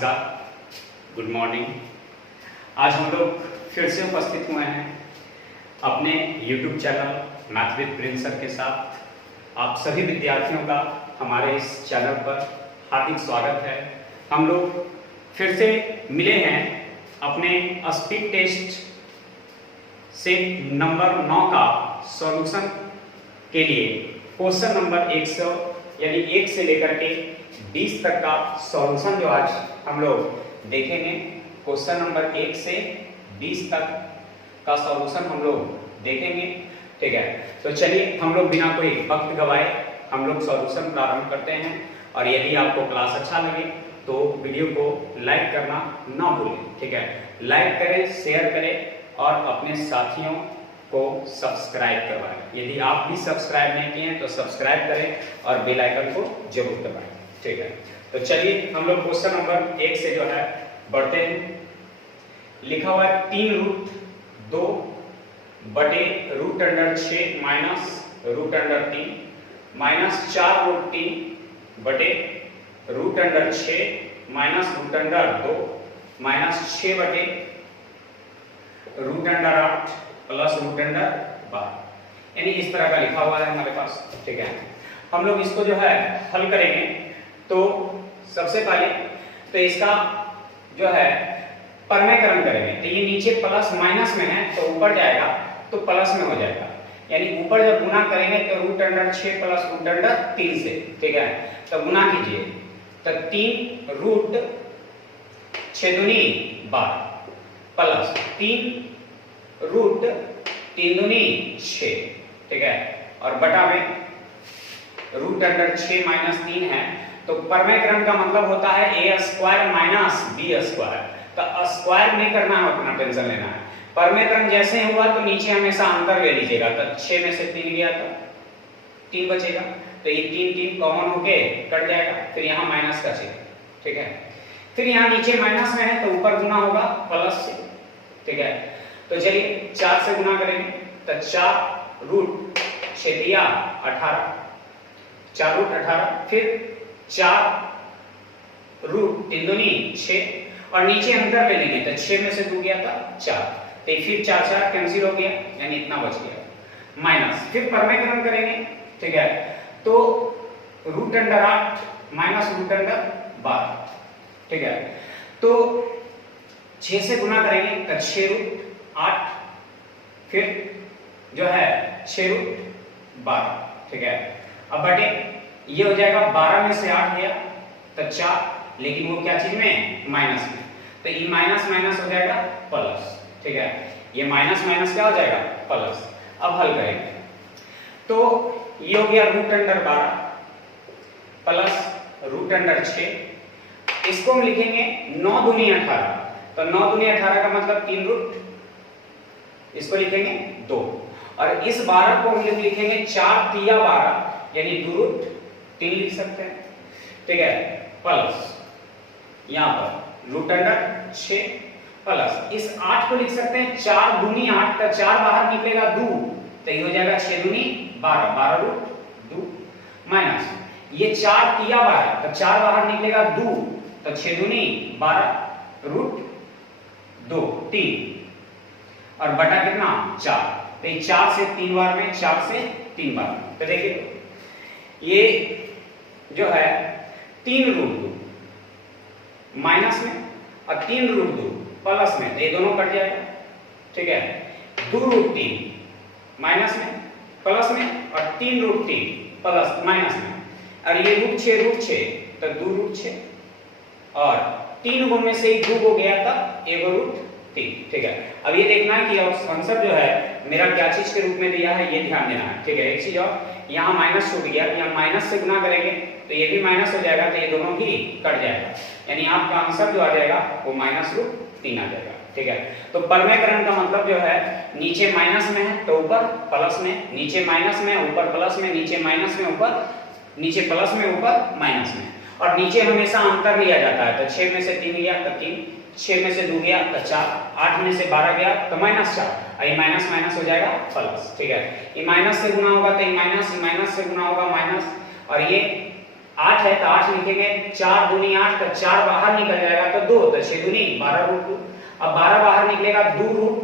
नमस्कार, good morning. आज हम लोग फिर से उपस्थित हुए हैं अपने YouTube channel math with Prince sir के साथ। आप सभी विद्यार्थियों का हमारे इस चैनल पर हार्दिक स्वागत है। हम लोग फिर से मिले हैं अपने स्पीड टेस्ट से नंबर 9 का सॉल्यूशन के लिए। क्वेश्चन नंबर 100 यानी 1 से लेकर के 20 तक का सॉल्यूशन जो आज हम लोग देखेंगे। क्वेश्चन नंबर 1 से 20 तक का सॉल्यूशन हम लोग देखेंगे, ठीक है। तो चलिए हम लोग बिना कोई वक्त गवाए हम लोग सॉल्यूशन प्रारंभ करते हैं। और यदि आपको क्लास अच्छा लगे तो वीडियो को लाइक करना ना भूलें, ठीक है। लाइक करें, शेयर करें और अपने साथियों को सब्सक्राइब करवाएं। यदि आप भी सब्सक्राइब नहीं किए हैं तो सब्सक्राइब करें और बेल आइकन को जरूर दबाएं, ठीक है। तो चलिए हम लोग क्वेश्चन नंबर 1 से जो है बढ़ते हैं। लिखा हुआ है 3√2 बटे √6 माइनस √3 माइनस 4√3 बटे √6 माइनस √2 माइनस 6 बटे √8 प्लस √12, यानी इस तरह का लिखा हुआ है हमारे पास, ठीक है। हम लोग इसको जो है हल करेंगे। तो सबसे पहले तो इसका जो है परमेकरण करेंगे। तो ये नीचे प्लस माइनस में है तो ऊपर जाएगा तो प्लस में हो जाएगा, यानी ऊपर जब गुना करेंगे तो √6 प्लस √3 से, ठीक है। तो गुना कीजिए तो 3√6 दूनी 12 प्लस 3√3 दूनी 6, ठीक है। और बटा में √6 माइनस 3 है। तो परमेकरण का मतलब होता है a² माइनस b²। तो स्क्वायर नहीं करना है, अपना टेंशन लेना है। परमेकरण जैसे हुआ तो नीचे हमेशा अंतर ले लीजिएगा। तो 6 में से 3 गया तो 3 बचेगा। तो ये 3 कॉमन होके कट जाएगा, फिर यहाँ माइनस का चिन्ह, ठीक है। फिर यहाँ नीचे माइनस में है तो ऊपर गुना होगा प्लस से, ठीक है। तो चलिए 4 से गुना करेंगे तो 4√6 दिया 18, 4√18, फिर 4√3 दूनी 6 और नीचे अंतर ले लेंगे तो 6 में से 2 गया था 4, तो फिर 4 कैंसिल हो गया, यानी इतना बच गया माइनस। फिर परमेकरण करेंगे, ठीक है। तो √8 माइनस √12, ठीक है। तो 6 से गुना करेंगे तो 6√8, फिर जो है 6√12, ठीक है। अब बटे ये हो जाएगा 12 में से 8 गया तो 4, लेकिन वो क्या चीज में, माइनस में। तो ये माइनस माइनस हो जाएगा प्लस, ठीक है। ये माइनस माइनस क्या हो जाएगा, प्लस। अब हल करेंगे तो ये हो गया √12 प्लस √6। इसको हम लिखेंगे 9 दूनी 18। तो 9 दूनी 18 का मतलब 3 रूट, इसको लिखेंगे 2। और इस 12 को हम लिखेंगे 4 तिया 12, यानी 2√3 लिख सकते हैं, ठीक है। प्लस यहाँ पर √6 प्लस इस 8 को लिख सकते हैं 4 दूनी 8 का 4 बाहर निकलेगा 2, तो ये हो जाएगा 6 दूनी 12, 12√2 माइनस ये 4 तिया 12, तो 4 बाहर निकलेगा 2, तो 6 दूनी 12√2 3 और बटा कितना 4। तो ये 4 से 3 बार में, 4 से 3 बार में। तो देखिए ये जो है 3√2 माइनस में और 3√2 प्लस में, तो ये दोनों कट जाएगा, ठीक है। 2√3 माइनस में प्लस में और 3√3 प्लस माइनस में, और ये √6 तो 2√6 और 3 गुण में से ही 2 हो गया था 1√3, ठीक है। अब ये देखना है कि आंसर जो है मेरा क्या चीज के रूप में दिया है, ये ध्यान देना है, ठीक है। एक चीज और, यहाँ माइनस छूट गया, यहाँ माइनस से गुना करेंगे तो ये भी माइनस हो जाएगा, तो ये दोनों ही कट जाएगा, यानी आपका आंसर जो आ जाएगा वो -√3 आ जाएगा, ठीक है। तो परमेकरण का मतलब जो है नीचे माइनस में है तो ऊपर प्लस में, नीचे माइनस में ऊपर प्लस में, नीचे माइनस में ऊपर, नीचे प्लस में ऊपर माइनस में, और नीचे हमेशा अंतर लिया जाता है। तो 6 में से 3 गया तो 3, 6 में से 2 गया तो 4, 8 में से 12 गया तो -4, ये माइनस माइनस हो जाएगा प्लस, ठीक है। ये माइनस से गुना होगा तो ये माइनस से गुना होगा माइनस, और ये 8 है तो 8 लिखेंगे, 4 दूनी 8 तो 4 बाहर निकल जाएगा तो 2, तो 6 दूनी 12 रूट 2। अब 12 बाहर निकलेगा 2 रूट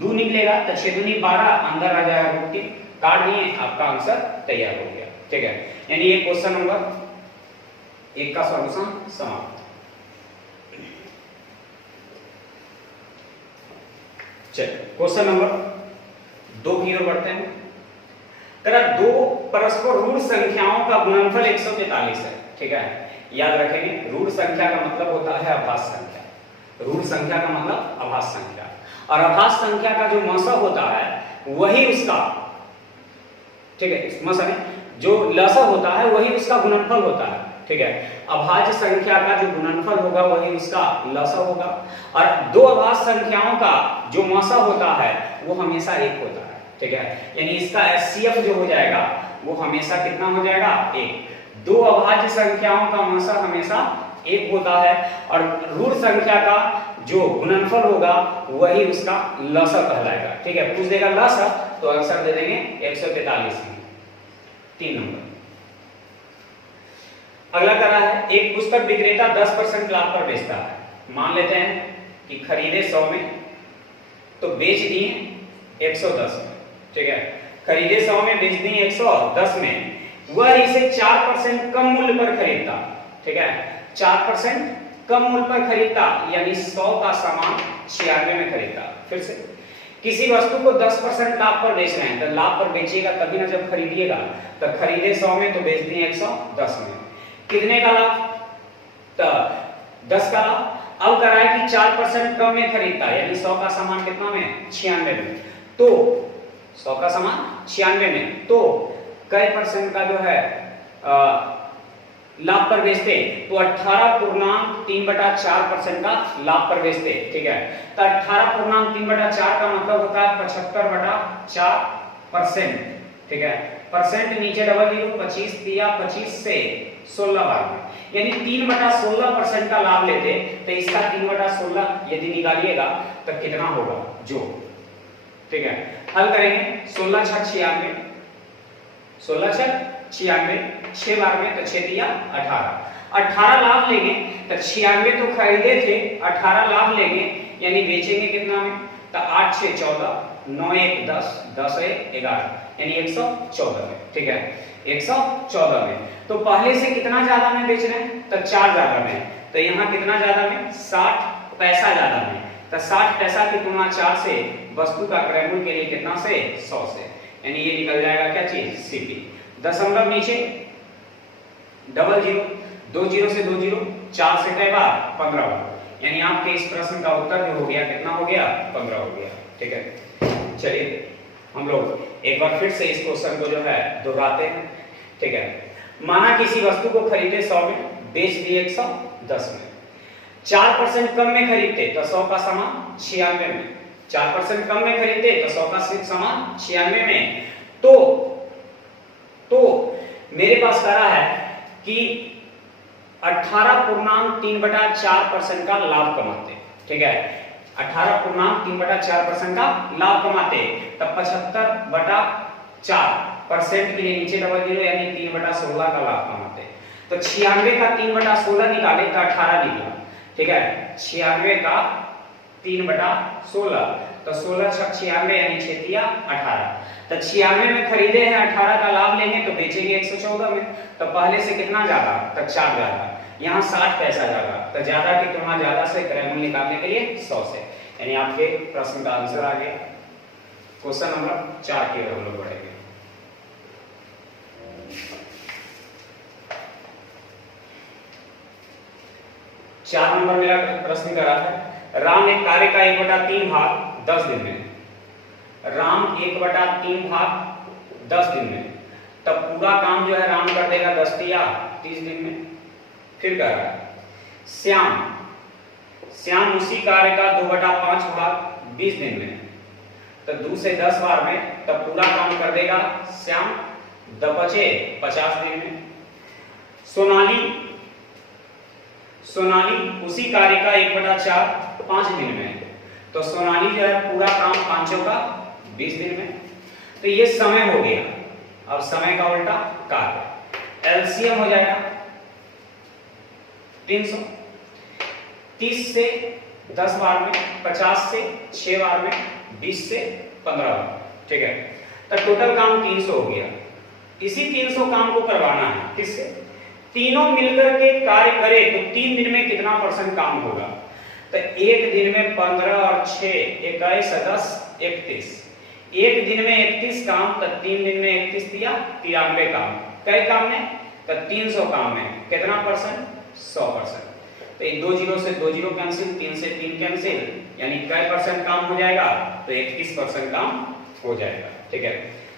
2 निकलेगा तो 6 दूनी 12 अंदर आ जाएगा रूट 3, काट दिए, आपका आंसर तैयार हो गया। ठीक है, यानी ये क्वेश्चन नंबर 1 का सॉल्यूशन समाप्त। चलिए क्वेश्चन नंबर 2 की ओर बढ़ते हैं। करा दो परस्पर ऋण संख्याओं का गुणनफल 143 है। ठीक है, याद रखेंगे ऋण संख्या का मतलब होता है अभाज्य संख्या। ऋण संख्या का मतलब अभाज्य संख्या, और अभाज्य संख्या का जो मसा होता है वही उसका, ठीक है, मसा में जो लसा होता है वही उसका गुणनफल होता है। ठीक है, अभाज्य संख्या का जो गुणनफल होगा वही उसका लसा होगा, और दो अभाज्य संख्याओं का जो मसा होता है वो हमेशा 1 होता है। ठीक है, यानी इसका एचसीएफ जो हो जाएगा वो हमेशा कितना हो जाएगा, 1। दो अभाज्य संख्याओं का मसा हमेशा 1 होता है, और ऋण संख्या का जो गुणनफल होगा वही उसका लसा कहलाएगा। ठीक है, पूछ देगा लसा तो आंसर दे देंगे 143 में, 3 नंबर। अगला करा है, एक पुस्तक विक्रेता 10% लाभ पर बेचता है। मान लेते हैं कि खरीदे 100 में तो बेच दिए 110 में। ठीक है, खरीदे 100 में बेच दिए 110 में, वह इसे 4% कम मूल्य पर खरीदता। ठीक है, 4% कम मूल्य पर खरीदता, यानी 100 का सामान 96 में खरीदता। फिर से किसी वस्तु को 10% लाभ पर बेच रहे हैं तो लाभ पर बेचिएगा तभी ना जब खरीदिएगा। तो खरीदे 100 में तो बेच दिए 110 में, कितने का लाभ, तो 10 का लाभ। अब करा है कि 4% कम में खरीदता, यानी 100 का सामान कितना में, 96 में, तो 100 का सामान 96 में, तो कई परसेंट का जो है लाभ पर बेचते, तो 18.3/4% का लाभ पर बेचते। ठीक है, तो 18.3/4 का मतलब होता है 75/4%। ठीक है, परसेंट नीचे डबल जीरो, 25 दिया 25 से 16 बार में, यानी 3/16% का लाभ लेते, तो इसका 3/16 यदि निकालिएगा तो कितना होगा जो। ठीक है, हल करेंगे, 16 6 96, 16 6 96, 6 बार में तो 6 दिया 18 लाभ लेंगे, तो 96 तो खरीदे थे, 18 लाभ लेंगे, यानी बेचेंगे कितना में, तो 8 6 14, 9 1 10, 10 1 11, यानी 114 में। ठीक है, 114 में, तो पहले से कितना ज्यादा में बेच रहे हैं, तो 4 ज्यादा में, तो यहाँ कितना ज्यादा में, 60 पैसा ज्यादा में, तो 60 पैसा की तुलना 4 से वस्तु का क्रय मूल्य के लिए कितना से, 100 से, यानी ये निकल जाएगा क्या चीज, सीपी। दशमलव नीचे डबल जीरो, 2 0 से 2 0, 4 से कई बार, 15 बार, यानी आपके इस प्रश्न का उत्तर जो हो गया कितना हो गया, 15 हो गया। ठीक है, चलिए हम लोग एक बार फिर से इस क्वेश्चन को जो है दोहराते हैं। ठीक है, माना किसी वस्तु को खरीदे 100 में, बेच दिए 110 में, 4% कम में खरीदते तो 100 का सामान 96 में, 4% कम में खरीदते तो 100 का सामान 96 में, तो मेरे पास करा है कि 18.3/4% का लाभ कमाते। ठीक है, 18.3/4% का लाभ कमाते, तब 75/4% के लिए नीचे डबल जीरो, यानी 3/16 का लाभ कमाते। तो 96 का 3/16 निकाले तो 18 निकला। ठीक है, 96 का 3/16, तो 16 6 96, यानी 6 दिया 18, तो 96 में खरीदे हैं, 18 का लाभ लेंगे तो बेचेंगे 114 में, तो पहले से कितना ज्यादा, तो 4 ज्यादा, यहाँ 60 पैसा ज्यादा, तो ज्यादा की तुलना ज्यादा से क्रय मूल्य निकालने के लिए 100 से, यानी आपके प्रश्न का आंसर आ गया। क्वेश्चन नंबर 4 की ओर हम लोग बढ़ेंगे। चार नंबर मेरा प्रश्न करा है, राम एक कार्य का 1/3 भाग 10 दिन में, राम 1/3 भाग 10 दिन में, तब पूरा काम जो है राम कर देगा 10 या 30 दिन में। फिर कह रहा है श्याम उसी कार्य का 2/5 भाग 20 दिन में, तो 2 से 10 बार में, तब पूरा काम कर देगा श्याम 50 दिन में। सोनाली उसी कार्य का 1/4 5 दिन में, तो सोनाली जो है पूरा काम 5 का 20 दिन में। तो ये समय हो गया, अब समय का उल्टा कार्य, एलसीएम हो जाएगा 300। 30 से 10 बार में, 50 से 6 बार में, 20 से 15 बार, ठीक है। तो टोटल काम 300 हो गया। इसी 300 काम को करवाना है किससे? तीनों मिलकर के कार्य करें तो 3 दिन में कितना % काम होगा? तो एक दिन में 15 और 6 21 10 31, एक दिन में 31 काम, तो 3 दिन में 31 दिया 93 काम। कई काम में? तो 300 काम में कितना %? 100%। तो ये 2 जीरो से 2 जीरो कैंसिल, 3 से 3 कैंसिल, यानी कई % काम हो जाएगा? तो 31% काम हो जाएगा, ठीक है।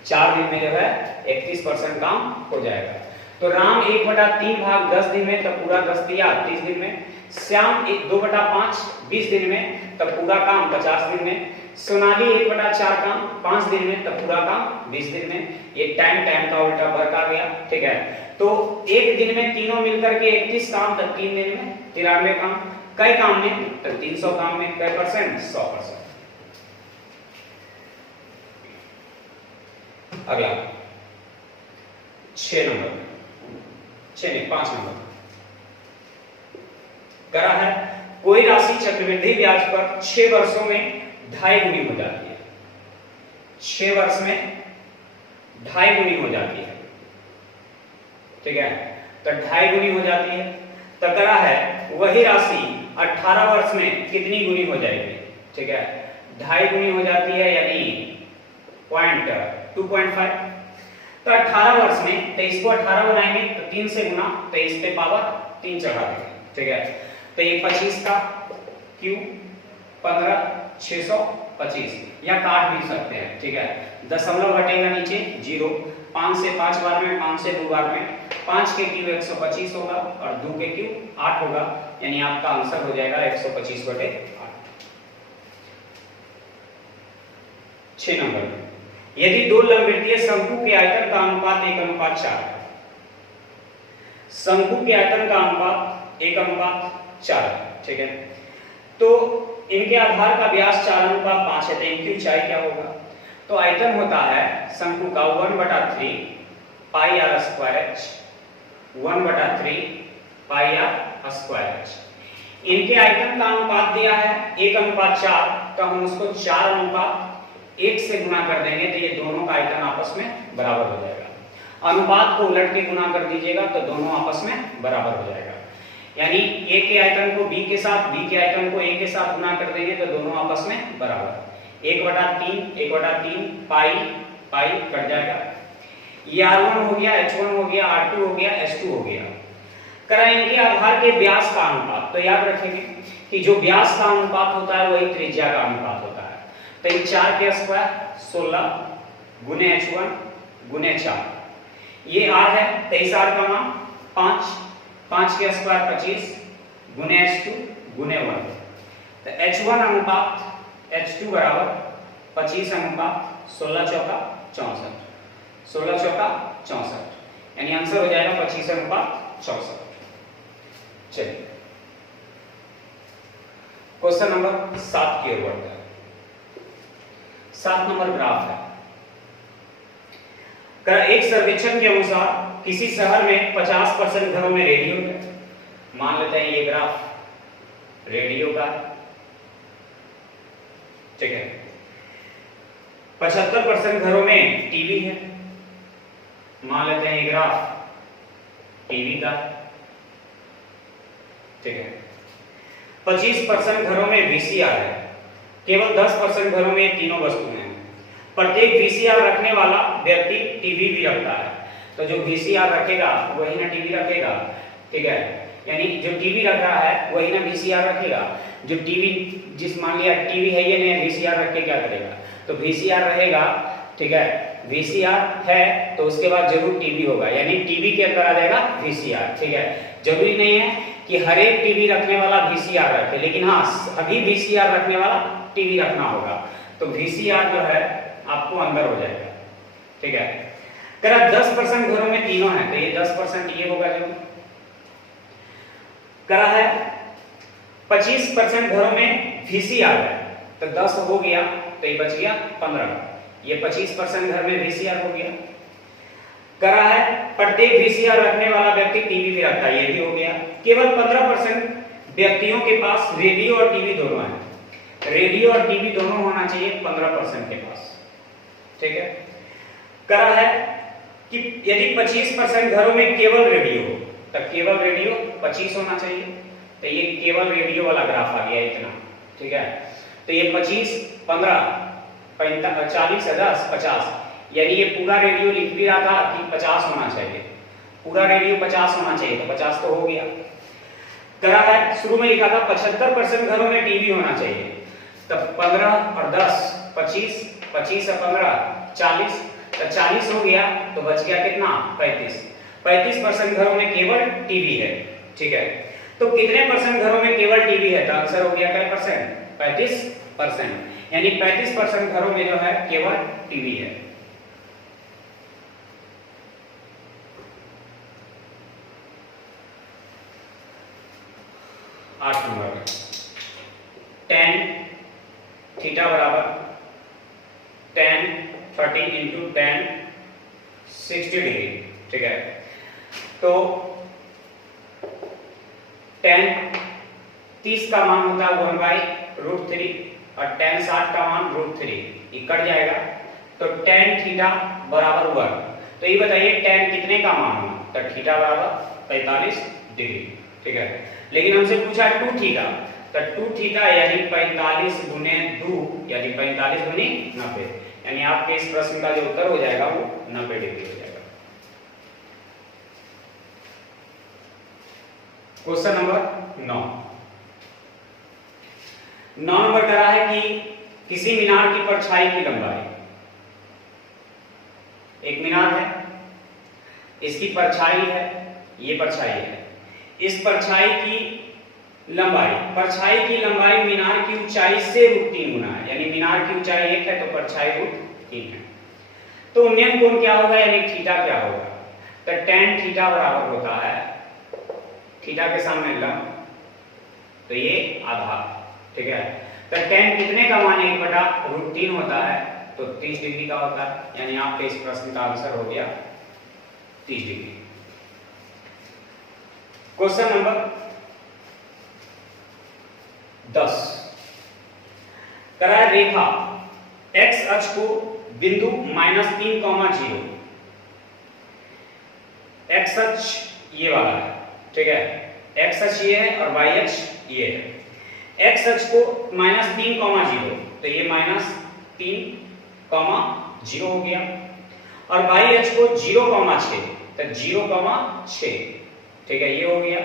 4 दिन में जो है 31% काम हो जाएगा। तो राम 1/3 भाग 10 दिन में, तब पूरा 10 दिया 30 दिन में। श्याम 2/5 20 दिन में, तब पूरा काम 50 दिन में। सोनाली 1/4 काम 5 दिन में, तब पूरा काम 20 दिन में। ये टाइम का उल्टा वर्क आ गया, ठीक है। तो एक दिन में तीनों मिलकर के 31 काम, तब 3 दिन में 93 काम। कई काम में? तो 300 काम में कई %? 100%। अगला 6 नंबर, 6 नहीं 5 नंबर करा है। कोई राशि चक्रवृद्धि ब्याज पर 6 वर्षों में 2.5 गुनी हो जाती है। 6 वर्ष में 2.5 गुनी हो जाती है, ठीक है। तो 2.5 गुनी हो जाती है। तो करा है वही राशि 18 वर्ष में कितनी गुनी हो जाएगी? ठीक है, 2.5 गुनी हो जाती है, यानी 2.5। तो 18 वर्ष में, तो इसको 18 बनाएंगे तो 3 से गुना, तो इस पे पावर 3 चढ़ा देंगे, ठीक है। तो ये 25 का क्यू 15 625, या काट भी सकते हैं, ठीक है। दशमलव घटेगा नीचे 0, 5 से 5 बार में, 5 से 2 बार में, 5 के क्यू 125 होगा और 2 के क्यू 8 होगा, यानी आपका आंसर हो जाएगा 125/8। 6 नंबर में, यदि 2 लंबवृत्तीय शंकु के आयतन का अनुपात 1:4 है, शंकु के आयतन का अनुपात 1:4 है, ठीक है। तो इनके आधार का व्यास 4:5 है, तो इनकी ऊंचाई क्या होगा? तो आयतन होता है शंकु का 1/3 pi r square h, 1/3 pi r square h. इनके आयतन का अनुपात दिया है 1:4, तो हम उसको 4:1 से गुना कर देंगे, तो ये दोनों का आयतन आपस में बराबर हो जाएगा। अनुपात को उलट के गुना कर दीजिएगा तो दोनों आपस में बराबर हो जाएगा, यानी ए के आयतन को बी के साथ, बी के आयतन को ए के साथ गुना कर देंगे तो दोनों आपस में बराबर। 1/3 पाई पाई कट जाएगा, ये R1 हो गया, H1 हो गया, R2 हो गया, S2 हो गया। करा इनके आधार के व्यास का अनुपात, तो याद रखेंगे कि जो व्यास का अनुपात होता है वही त्रिज्या का अनुपात होता है। तो इन 4 के स्क्वायर 16 गुने H1 गुने 4, ये R है, 23 R का मान 5, 5 के स्क्वायर 25 गुने H2 गुने 1, तो H1 अनुपात H2 बराबर 25 अनुपात 16 चौका 64, 16 चौका 64, यानी आंसर हो जाएगा 25 अनुपात 64। चलिए क्वेश्चन नंबर 7 की ओर बढ़ते हैं। 7 नंबर ग्राफ है। एक सर्वेक्षण के अनुसार किसी शहर में 50% घरों में रेडियो है। मान लेते हैं ये ग्राफ रेडियो का, ठीक है। 75% घरों में टीवी है। मान लेते हैं ये ग्राफ टीवी का, ठीक है। 25% घरों में वीसीआर है। केवल 10% घरों में तीनों वस्तुएं हैं। प्रत्येक वीसीआर रखने वाला व्यक्ति टीवी भी रखता है, तो जो वीसीआर रखेगा वही ना टीवी रखेगा, ठीक है। यानी जो टीवी रख रहा है वही ना वीसीआर रखेगा। जो टीवी, जिस मान लिया टीवी है ये नहीं, वीसीआर रख के क्या करेगा? तो वीसीआर रहेगा, ठीक है। वीसीआर है तो उसके बाद जरूर टीवी होगा, यानी टीवी के अंदर आ जाएगा वीसीआर, ठीक है। जरूरी नहीं है कि हर एक टीवी रखने वाला वीसीआर रखे, लेकिन हाँ सभी वीसीआर रखने वाला टीवी रखना होगा, तो वीसीआर जो है आपको अंदर हो जाएगा, ठीक है। करा 10% घरों में तीनों है, तो ये 10% ये होगा जो करा है। 25% घरों में वीसीआर है, तो 10 हो गया, तो ये बच गया 15। ये 25% घर में वीसीआर हो गया। करा है प्रत्येक वीसीआर रखने वाला व्यक्ति टीवी भी रखता है, ये भी हो गया। केवल 15% व्यक्तियों के पास रेडियो और टीवी दोनों है। रेडियो और टीवी दोनों होना चाहिए 15% के पास, ठीक है। करा है कि यदि 25% घरों में केवल रेडियो हो तो केवल रेडियो 25 होना चाहिए। तो ये केवल रेडियो वाला ग्राफ आ गया इतना, ठीक है। तो ये 25, 15, 40, 10, 50, यानी ये पूरा रेडियो लिख भी रहा था कि 50 होना चाहिए, पूरा रेडियो 50 होना चाहिए, तो 50 तो हो गया। करा है शुरू में लिखा था 75% घरों में टीवी होना चाहिए, तब 15 और 10 25, 25 और 15 40, तो 40 हो गया, तो बच गया कितना 35। 35% घरों में केवल टीवी है, ठीक है। तो कितने परसेंट घरों में केवल टीवी है, तो आंसर हो गया क्या परसेंट, 35%, यानी 35% घरों में जो है केवल टीवी है। आठ नंबर tan थीटा बराबर tan 30 इंटू tan 60 डिग्री, ठीक है। तो tan 30 का मान होता है 1/√3 और tan 60 का मान √3, ये कट जाएगा, तो tan थीटा बराबर 1। तो ये बताइए tan कितने का मान होगा, तो थीटा बराबर 45 डिग्री, ठीक है। लेकिन हमसे पूछा 2 थीटा, तो 2 थीटा यानी 45 गुने 2 यानी 45 गुनी 90, यानी आपके इस प्रश्न का जो उत्तर हो जाएगा वो 90 डिग्री हो जाएगा। क्वेश्चन नंबर 9 नंबर करा है कि किसी मीनार की परछाई की लंबाई, एक मीनार है, इसकी परछाई है, ये परछाई है, इस परछाई की लंबाई मीनार की ऊंचाई से √3 गुना है, यानी मीनार की ऊंचाई 1 है तो परछाई √3 है। तो उन्नयन कोण क्या होगा, यानी थीटा क्या होगा, तो tan थीटा बराबर होता है थीटा के सामने लंब, तो ये आधार, ठीक है। तो tan कितने का मान 1/√3 होता है, तो 30 डिग्री का होता है, यानी आपके इस प्रश्न का आंसर हो गया 30 डिग्री। क्वेश्चन नंबर 10 करा है रेखा x अक्ष को बिंदु -3,0 x अक्ष ये वाला है, ठीक है, x अक्ष ये है और y अक्ष ये है। x अक्ष को -3,0 तो ये -3,0 हो गया, और y अक्ष को 0,6 तो 0,6, ठीक है, ये हो गया,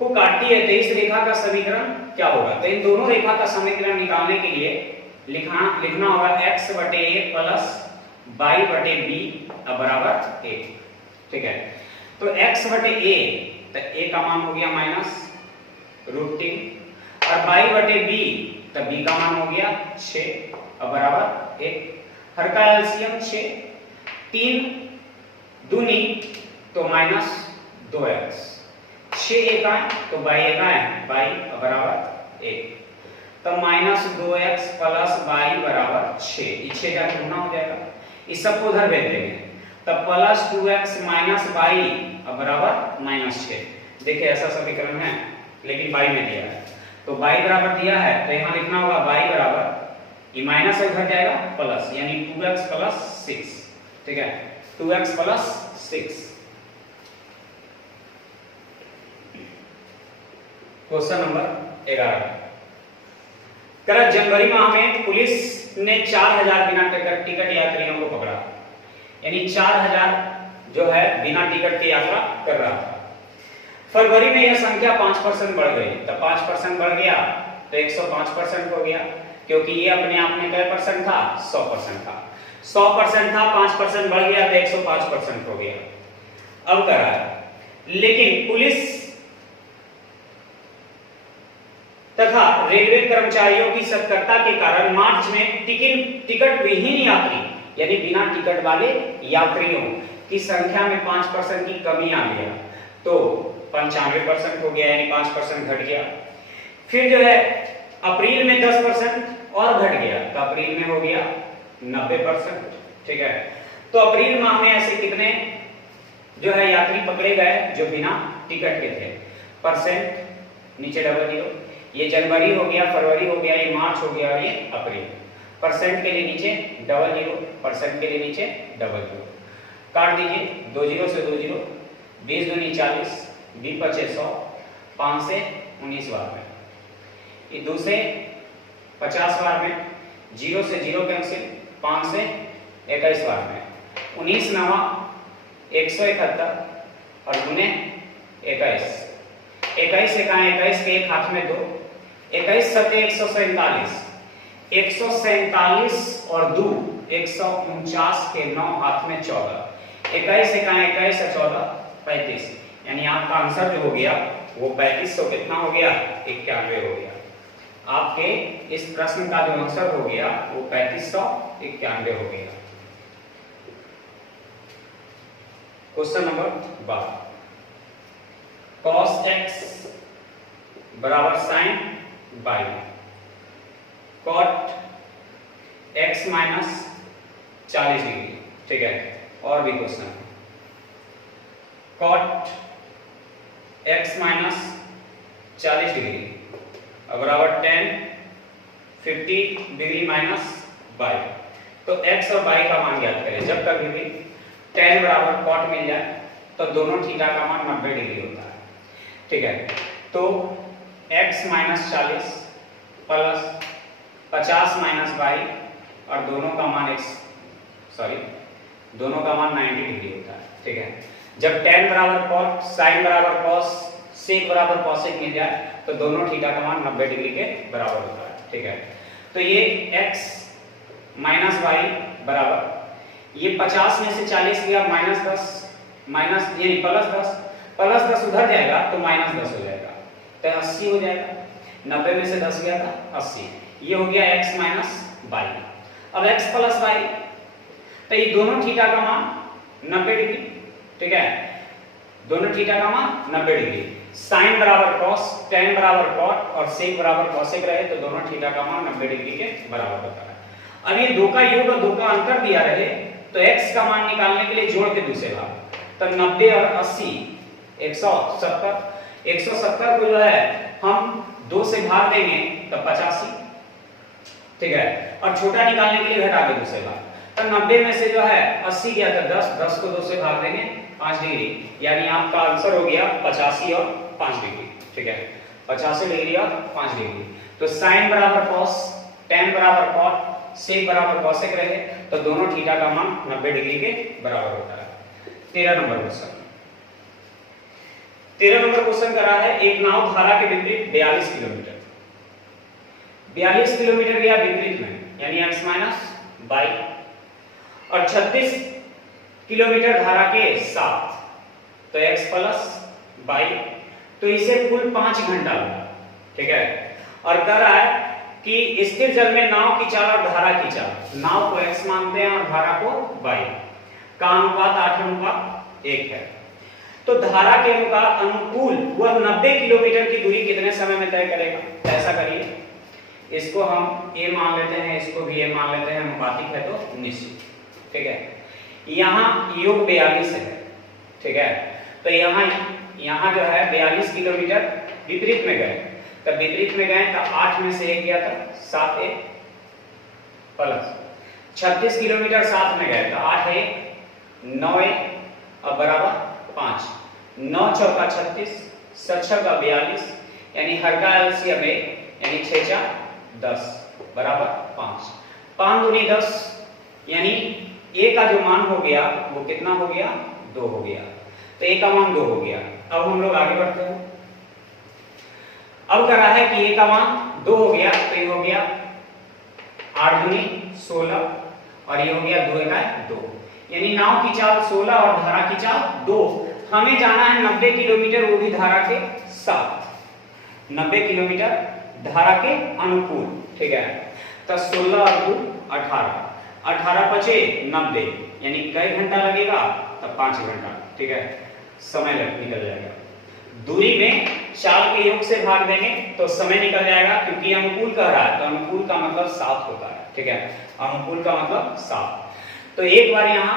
को काटती है। तो इस रेखा का समीकरण क्या होगा, तो इन दोनों रेखा का समीकरण निकालने के लिए लिखना होगा x बटे a प्लस y बटे b बराबर a, ठीक है। तो x बटे a, तो a का मान हो गया -√3 और y बटे b, तो b का मान हो गया 6 और बराबर 1। हर का एलसीएम 6, 3 दूनी तो -2x, 6 एका तो y एका है, y बराबर 1, तो -2x प्लस y बराबर 6, ये 6 का गुना हो जाएगा, इस सबको उधर भेज देंगे, तब +2x - y बराबर -6। देखिए ऐसा समीकरण है लेकिन y में दिया है, तो y बराबर दिया है, तो यहाँ लिखना होगा y बराबर, ये माइनस से उधर जाएगा प्लस, यानी 2x + 6, ठीक है, 2x + 6। क्वेश्चन नंबर 11 करा जनवरी माह में पुलिस ने 4000 बिना टिकट यात्रियों को पकड़ा, यानी 4000 जो है बिना टिकट के यात्रा कर रहा था। फरवरी में यह संख्या 5% बढ़ गई, तो 5% बढ़ गया तो 105% हो गया, क्योंकि ये अपने आप में क्या परसेंट था, 100% था, 100% था, 5% बढ़ गया तो 105% हो गया। अब करा लेकिन पुलिस तथा रेलवे कर्मचारियों की सतर्कता के कारण मार्च में टिकट विहीन यात्री यानी बिना टिकट वाले यात्रियों की संख्या में 5% की कमी आ गया, तो 95% हो गया, यानी 5% घट गया। फिर जो है अप्रैल में 10% और घट गया, तो अप्रैल में हो गया 90%, ठीक है। तो अप्रैल माह में ऐसे कितने जो है यात्री पकड़े गए जो बिना टिकट के थे। परसेंट नीचे डबल जीरो, ये जनवरी हो गया, फरवरी हो गया, ये मार्च हो गया और ये अप्रैल। परसेंट के लिए नीचे डबल जीरो, परसेंट के लिए नीचे डबल जीरो, काट दीजिए 2 जीरो से 2 जीरो, 20 दूनी 40, 20 पचे 100, 5 से 19 बार में, ये 2 से 50 बार में, 0 से 0 कैंसिल, 5 से 21 बार में, 19 नवा 171 और गुने 21, 21 से कहा 21 के एक हाथ में 2, 21 सत्ते 147, 147 और 2 149 के 9 हाथ में 14, 21 से कहा 21 और 14 35, यानी आपका आंसर जो हो गया वो 3500 कितना हो गया 91 हो गया। आपके इस प्रश्न का जो आंसर हो गया वो 3591 हो गया। क्वेश्चन नंबर 12, cos x बराबर sin y, cot x minus 40 degree, ठीक है। और भी question, cot x minus 40 degree बराबर tan 50 डिग्री माइनस y। तो x और y का मान ज्ञात करें। जब कभी भी tan बराबर cot मिल जाए तो दोनों थीटा का मान 90 डिग्री होता है, ठीक है। तो x minus 40 plus 50 minus y और दोनों का मान दोनों का मान 90 डिग्री होता है, ठीक है। जब tan बराबर cot, sin बराबर cos, sec बराबर cosec मिल जाए तो दोनों थीटा का मान 90 डिग्री के बराबर होता है, ठीक है। तो ये x माइनस y बराबर, ये 50 में से 40 गया माइनस 10, माइनस ये प्लस 10 उधर जाएगा तो माइनस 10 हो जाएगा, तो 80 हो जाएगा। 90 में से 10 गया था 80, ये हो गया x माइनस y। अब x प्लस y, तो ये दोनों थीटा का मान 90 डिग्री, ठीक है। दोनों थीटा का मान 90 डिग्री, sin बराबर cos, tan बराबर cot और sec बराबर cosec रहे तो दोनों थीटा का मान 90 डिग्री के बराबर होता है। अब ये दो का योग और दो का अंतर दिया रहे तो x का मान निकालने के लिए जोड़ के दूसरे भाग, तो 90 और 80 170, 170 को जो है हम 2 से भाग देंगे तो 85, ठीक है। और छोटा निकालने के लिए घटा के दूसरे भाग, तो 90 में से जो है 80 गया तो 10 को 2 से भाग देंगे 5 डिग्री, यानी आपका आंसर हो गया 85 और 5 डिग्री, ठीक है। 85 डिग्री और 5 डिग्री। तो sin बराबर cos, tan बराबर cot, sec बराबर cosec रहे तो दोनों थीटा का मान 90 डिग्री के बराबर होता है। 13 नंबर क्वेश्चन, 13 नंबर क्वेश्चन करा है, एक नाव धारा के विपरीत 42 किलोमीटर, 42 किलोमीटर गया विपरीत में, यानी x माइनस y, और 36 किलोमीटर धारा के साथ तो x प्लस y, तो इसे कुल 5 घंटा लगा, ठीक है। और कह रहा है कि स्थिर जल में नाव की चाल और धारा की चाल, नाव को x मानते हैं और धारा को y, का अनुपात 8:1 है। तो धारा के अनुकूल वह 90 किलोमीटर की दूरी कितने समय में तय करेगा। ऐसा करिए, इसको हम a मान लेते हैं, इसको भी a मान लेते हैं, अनुपातिक है तो निश्चित, ठीक है। यहाँ योग 42 है, ठीक है। तो यहाँ जो है 42 किलोमीटर विपरीत में गए, तब विपरीत में गए तो 8 में से 1 गया था 7 1 प्लस 36 किलोमीटर साथ में गए तो 8 1 9 1 और बराबर 5, 9 चौका 36, 7 छक्का 42, यानी हर का एलसीएम 1, यानी 6 4 10 बराबर 5, 5 दूनी 10, यानी a का जो मान हो गया वो कितना हो गया 2 हो गया, तो a का मान 2 हो गया। अब हम लोग आगे बढ़ते हैं। अब कह रहा है कि a का मान 2 हो गया, तो ये हो गया 8 दूनी 16 और ये हो गया 2 का 2, यानी नाव की चाल 16 और धारा की चाल 2। हमें जाना है 90 किलोमीटर, वो भी धारा के साथ, 90 किलोमीटर धारा के अनुकूल, ठीक है। तो 16 और 2 18, 18 बचे 90, यानी कई घंटा लगेगा, तब 5 घंटा, ठीक है। समय निकल जाएगा। दूरी में चाल के योग से भाग देंगे तो समय निकल जाएगा, क्योंकि अनुकूल कह रहा है तो अनुकूल का मतलब 7 होता है, ठीक है। अनुकूल का मतलब 7, तो एक बार यहाँ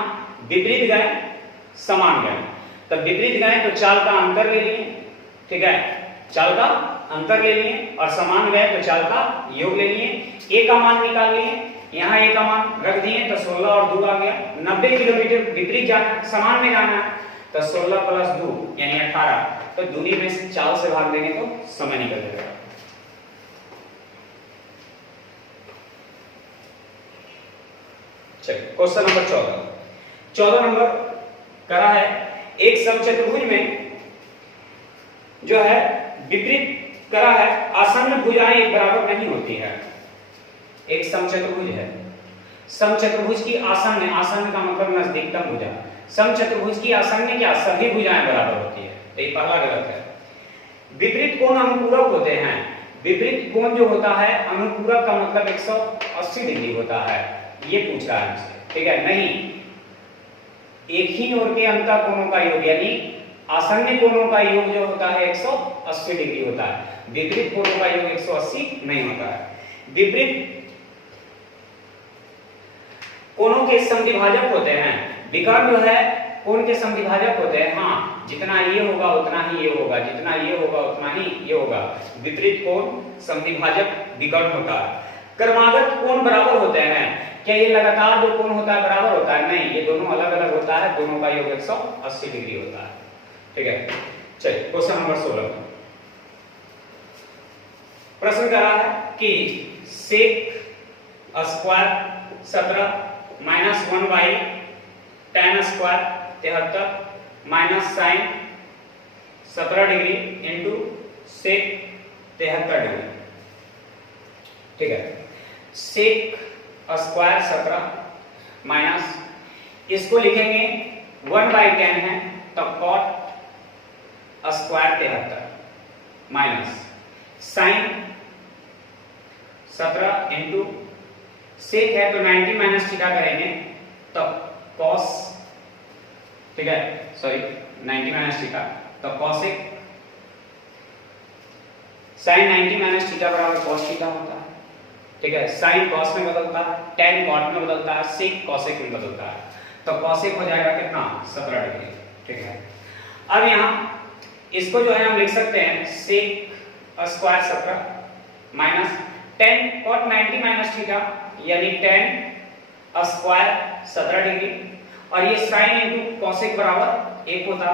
विपरीत गए, समान गए। तब विपरीत गए तो चाल का अंतर ले लिए, ठीक है, चाल का अंतर ले लिए, और समान गए तो चाल का योग ले लिए। ए का मान निकाल लिए, यहाँ ए का मान रख दिए तो 16 और 2 आ गया। 90 किलोमीटर विपरीत जाना, समान में जाना है, तो 16 प्लस 2 यानी 18, तो दूनी में चाल से भाग देंगे तो समय निकल जाएगा। चलिए क्वेश्चन नंबर 14 नंबर करा है, एक समचतुर्भुज में जो है विपरीत करा है, आसन्न भुजाएं एक बराबर नहीं होती है। एक समचतुर्भुज है, समचतुर्भुज की आसन्न, आसन्न का मतलब नजदीकतम भुजा, समचतुर्भुज की आसन्न क्या सभी भुजाएं बराबर होती है, तो ये पहला गलत है। विपरीत कोण अनुपूरक होते हैं, विपरीत कोण जो होता है अनुपूरक का मतलब 180 डिग्री होता है, ये पूछ रहा है हमसे, ठीक है। नहीं, एक ही ओर के अंतर कोणों का योग यानी आसन्न कोणों का योग जो होता है 180 डिग्री होता है, विपरीत कोणों का योग 180 नहीं होता है। विपरीत कोणों के समद्विभाजक होते हैं, विकर्ण जो है कोण के समद्विभाजक होते हैं। हाँ, जितना ये होगा उतना ही ये होगा, जितना ये होगा उतना ही ये होगा। विपरीत कोण समद्विभाजक विकर्ण होता है। क्रमागत कोण बराबर होते हैं, क्या ये लगातार जो कोण होता है बराबर होता है? नहीं, ये दोनों अलग अलग होता है, दोनों का योग 180 डिग्री होता है, ठीक है। चलिए क्वेश्चन नंबर 16 प्रश्न करा है कि sec square 17 minus 1 by tan square 73 minus sine 17 degree into sec 73 degree, ठीक है। सेक स्क्वायर 17 माइनस, इसको लिखेंगे 1 बाई 10 है तो cot square 73 minus sine 17 into sec है तो 90 माइनस थीटा करेंगे तो कॉस, ठीक है, सॉरी 90 माइनस थीटा तो कॉसेक, साइन 90 माइनस थीटा बराबर कॉस थीटा होता है, ठीक है। साइन कॉस में बदलता है, tan कॉट में बदलता है, सेक कॉसेक में बदलता है, तो कॉसेक हो जाएगा कितना 17 डिग्री, ठीक है। अब यहाँ इसको जो है हम लिख सकते हैं sec square 17 minus tan cot 90 minus theta यानी tan स्क्वायर 17 डिग्री, और ये साइन इनटू कॉसेक बराबर 1 होता है,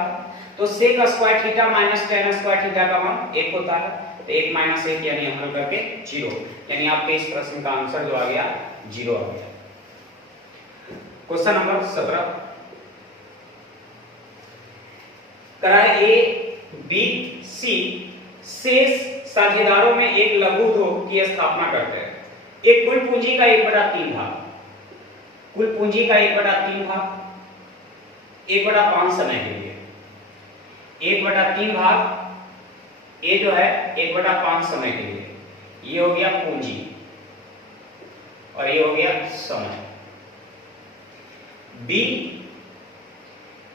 तो sec square theta minus tan square theta का मान 1 होता है, तो 1 माइनस 1 यानी हल करके 0, यानी आपके इस प्रश्न का आंसर जो आ गया 0 आ गया। क्वेश्चन नंबर 17 कराए ए बी सी शेष साझेदारों में एक लघुउद्योग की स्थापना करते हैं। एक कुल पूंजी का 1/3 भाग, कुल पूंजी का 1/3 भाग 1/5 समय के लिए, 1/3 भाग ए जो है 1/5 समय के लिए, ये हो गया पूंजी और ये हो गया समय। बी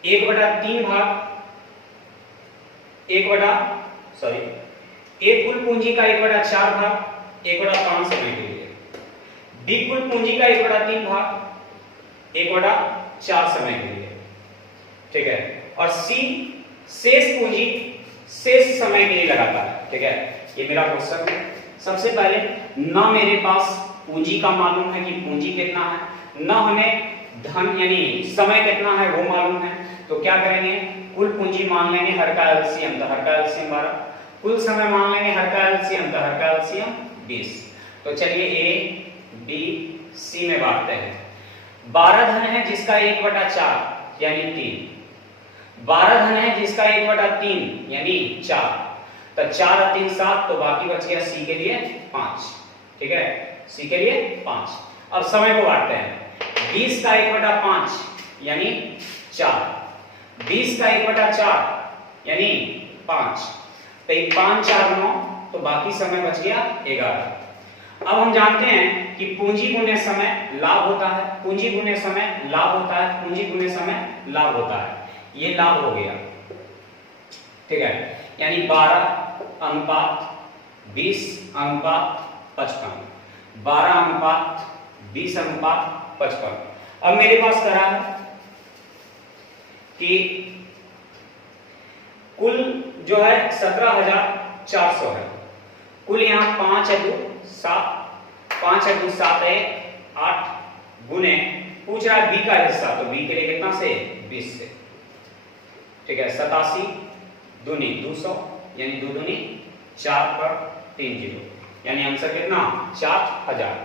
1/3 भाग ए कुल पूंजी का 1/4 भाग 1/5 समय के लिए, बी कुल पूंजी का 1/3 भाग 1/4 समय के लिए, ठीक है। और सी शेष पूंजी शेष समय के लिए लगाता है, ठीक है। ये मेरा क्वेश्चन है। सबसे पहले ना मेरे पास पूंजी का मालूम है कि पूंजी कितना है, ना हमें धन यानी समय कितना है वो मालूम है, तो क्या करेंगे कुल पूंजी मान लेंगे, हर का एलसीएम, तो हर का एलसीएम 12, कुल समय मान लेंगे, हर का एलसीएम, तो हर का एलसीएम 20। तो चलिए ए बी सी में बांटते हैं। 12 धन है जिसका 1/4 यानी 3, 12 धन है जिसका 1/3 यानी 4, तो 4 और 3 7, तो बाकी बच गया सी के लिए 5, ठीक है, सी के लिए 5। अब समय को बांटते हैं, 20 का 1/5 यानी 4, 20 का 1/4 यानी 5, तो 5 4 9, तो बाकी समय बच गया 11। अब हम जानते हैं कि पूंजी गुने समय लाभ होता है, पूंजी गुने समय लाभ होता है, पूंजी गुने समय लाभ होता है, ये लाभ हो गया, ठीक है। यानी 12:20:55, 12:20:55, अब मेरे पास करा है कि कुल जो है 17,400 है। कुल यहाँ 5 है 2 7, 5 है 2 7 है 8 गुने पूछ रहा है बी का हिस्सा, तो बी के लिए कितना से 20 से, ठीक है। 87 दूनी 200 यानी 2 दूनी 4 पर 3 जीरो, यानी आंसर कितना 4000।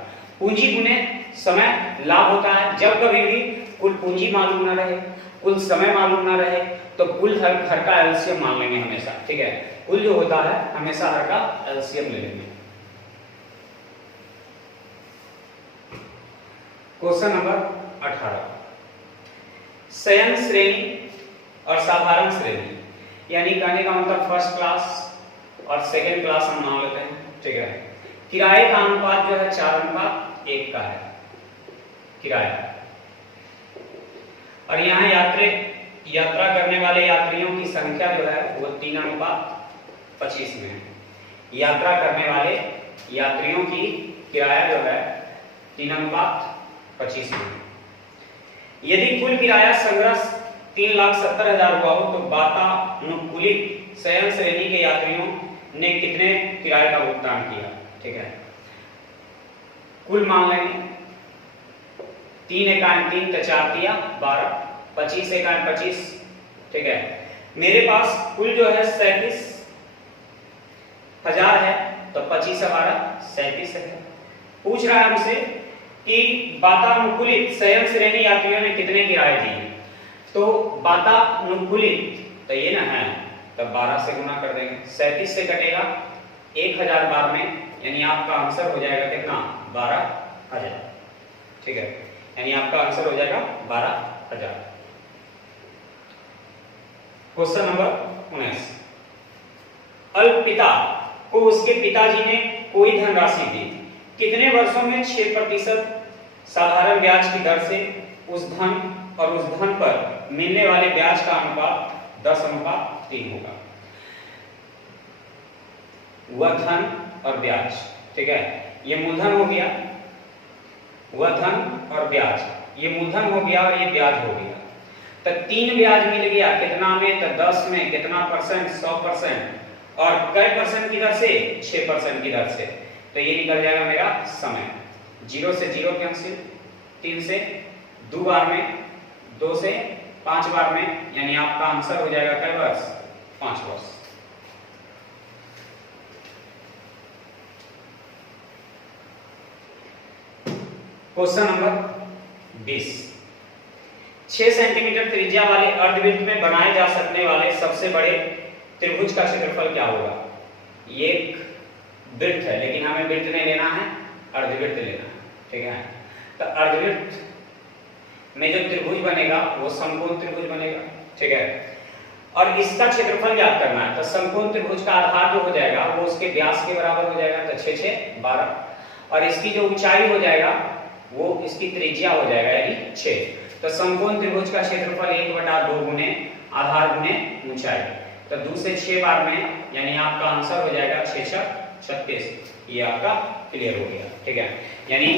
पूंजी गुने समय लाभ होता है। जब कभी भी कुल पूंजी मालूम ना रहे, कुल समय मालूम ना रहे, तो कुल हर का एलसीएम मान लेंगे हमेशा, ठीक है। कुल जो होता है हमेशा हर का एलसीएम ले लेंगे। क्वेश्चन नंबर 18, शयन श्रेणी और साधारण श्रेणी, यानी कहने का मतलब फर्स्ट क्लास और सेकंड क्लास हम मान लेते हैं, ठीक है। किराए का अनुपात जो है 4:1 का है किराया, और यहाँ यात्रा करने वाले यात्रियों की संख्या जो है वो 3:25 में है। यात्रा करने वाले यात्रियों की किराया जो है 3:25 में। यदि कुल किराया संग्रह 3,70,000 हुआ हो, तो वातानुकूलित शयन श्रेणी के यात्रियों ने कितने किराए का भुगतान किया, ठीक है। कुल मान लेंगे 3 एकान 3 तो 4 दिया 12, 25 एकान 25, ठीक है। मेरे पास कुल जो है 37,000 है, तो 25 और 12 37 है। पूछ रहा है हमसे कि वातानुकूलित शयन श्रेणी यात्रियों ने कितने किराए दिए, तो वातानुकूलित तो ये ना है, तब 12 से गुना कर देंगे, 37 से कटेगा 1000 बार में, यानी आपका आंसर हो जाएगा कितना 12,000, ठीक है। यानी आपका आंसर हो जाएगा 12,000। क्वेश्चन नंबर 19, अल्पपिता को उसके पिताजी ने कोई धनराशि दी, कितने वर्षों में 6% साधारण ब्याज की दर से उस धन और उस धन पर मिलने वाले ब्याज का अनुपात 10:3 होगा। वह धन और ब्याज, ठीक है, ये मूलधन हो गया, वह धन और ब्याज, ये मूलधन हो गया और ये ब्याज हो गया। तो 3 ब्याज मिल गया कितना में, तो 10 में, कितना परसेंट 100%, और कै परसेंट की दर से 6% की दर से, तो ये निकल जाएगा मेरा समय। 0 से 0 कैंसिल, 3 से 2 बार में, 2 से 5 बार में, यानी आपका आंसर हो जाएगा कै वर्ष 5 वर्ष। क्वेश्चन नंबर 20, 6 सेंटीमीटर त्रिज्या वाले अर्धवृत्त में बनाए जा सकने वाले सबसे बड़े त्रिभुज का क्षेत्रफल क्या होगा। ये एक वृत्त है, लेकिन हमें वृत्त नहीं लेना है, अर्धवृत्त लेना है, ठीक है। तो अर्धवृत्त में जो त्रिभुज बनेगा वो समकोण त्रिभुज बनेगा, ठीक है। और इसका क्षेत्रफल ज्ञात करना है, तो समकोण त्रिभुज का आधार जो हो जाएगा वो उसके व्यास के बराबर हो जाएगा, तो 6 6 12, और इसकी जो ऊंचाई हो जाएगा वो इसकी त्रिज्या हो जाएगा, यानी 6। तो समकोण त्रिभुज का क्षेत्रफल 1/2 गुने आधार गुने ऊंचाई, तो 2 से 6 बार में, यानी आपका आंसर हो जाएगा 6 6 36। ये आपका क्लियर हो गया, ठीक है। यानी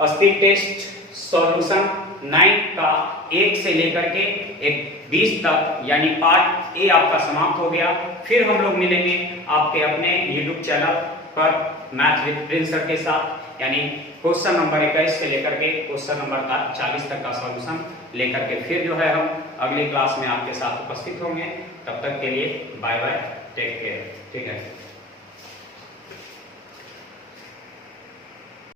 अस्तिक टेस्ट सॉल्यूशन 9 का 1 से लेकर के 20 तक, यानी पार्ट ए आपका समाप्त हो गया। फिर हम लोग मिलेंगे आपके अपने YouTube चैनल पर मैथ विद प्रिंस सर के साथ, यानी क्वेश्चन नंबर 21 से लेकर के क्वेश्चन नंबर 40 तक का सॉल्यूशन लेकर के फिर जो है हम अगली क्लास में आपके साथ उपस्थित होंगे। तब तक के लिए बाय बाय, टेक केयर, ठीक है।